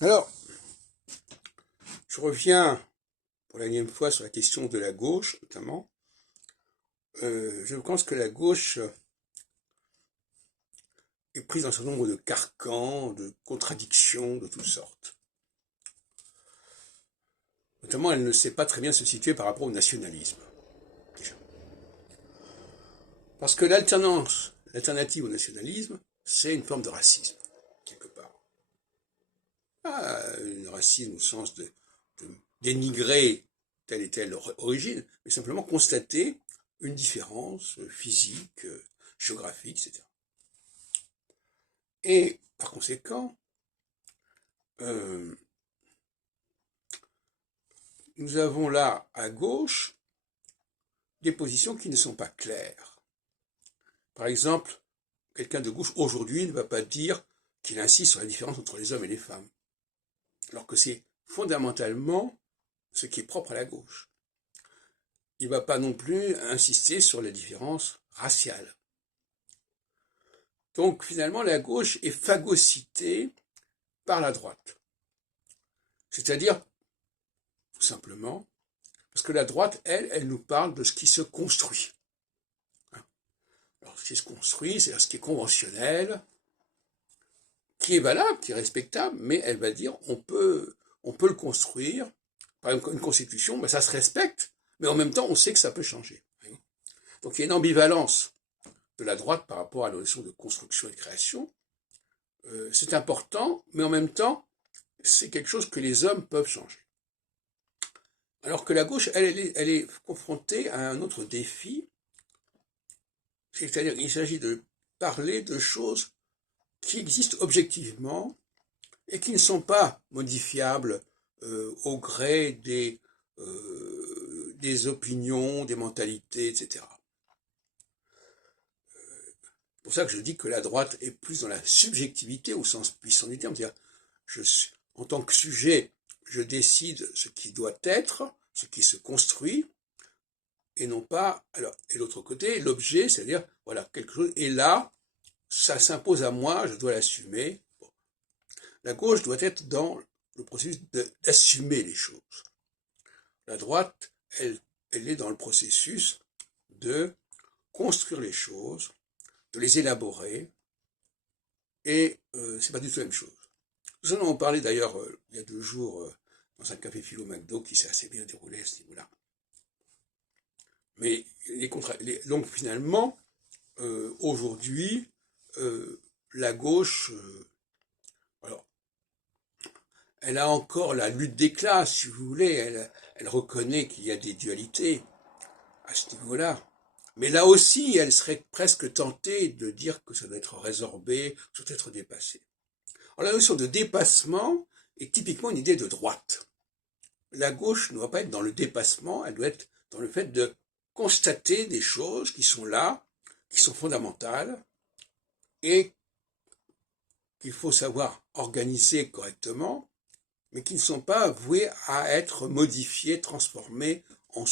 Alors, je reviens pour la énième fois sur la question de la gauche, notamment. Je pense que la gauche est prise dans un certain nombre de carcans, de contradictions de toutes sortes. Notamment, elle ne sait pas très bien se situer par rapport au nationalisme. Déjà. Parce que l'alternative au nationalisme, c'est une forme de racisme, quelque part. Pas un racisme au sens de dénigrer telle et telle origine, mais simplement constater une différence physique, géographique, etc. Et par conséquent, nous avons là à gauche des positions qui ne sont pas claires. Par exemple, quelqu'un de gauche aujourd'hui ne va pas dire qu'il insiste sur la différence entre les hommes et les femmes, alors que c'est fondamentalement ce qui est propre à la gauche. Il ne va pas non plus insister sur la différence raciale. Donc finalement, la gauche est phagocytée par la droite. C'est-à-dire, tout simplement, parce que la droite, elle nous parle de ce qui se construit. Alors, ce qui se construit, c'est ce qui est conventionnel, qui est valable, qui est respectable, mais elle va dire on peut le construire. Par exemple, une constitution, ben, ça se respecte, mais en même temps, on sait que ça peut changer. Donc il y a une ambivalence de la droite par rapport à la notion de construction et de création. C'est important, mais en même temps, c'est quelque chose que les hommes peuvent changer. Alors que la gauche, elle est confrontée à un autre défi, c'est-à-dire qu'il s'agit de parler de choses qui existent objectivement et qui ne sont pas modifiables au gré des opinions, des mentalités, etc. C'est pour ça que je dis que la droite est plus dans la subjectivité au sens puissant du terme, c'est-à-dire en tant que sujet, je décide ce qui doit être, ce qui se construit, et non pas, alors, et l'autre côté, l'objet, c'est-à-dire, voilà, quelque chose est là, ça s'impose à moi, je dois l'assumer. Bon. La gauche doit être dans le processus d'assumer les choses. La droite, elle est dans le processus de construire les choses, de les élaborer, et c'est pas du tout la même chose. Nous en avons parlé d'ailleurs il y a 2 jours dans un café philo McDo qui s'est assez bien déroulé à ce niveau-là. Mais donc finalement, aujourd'hui, la gauche, alors, elle a encore la lutte des classes, si vous voulez, elle reconnaît qu'il y a des dualités à ce niveau-là. Mais là aussi, elle serait presque tentée de dire que ça doit être résorbé, ça doit être dépassé. Alors la notion de dépassement est typiquement une idée de droite. La gauche ne doit pas être dans le dépassement, elle doit être dans le fait de constater des choses qui sont là, qui sont fondamentales, et qu'il faut savoir organiser correctement, mais qui ne sont pas vouées à être modifiées, transformées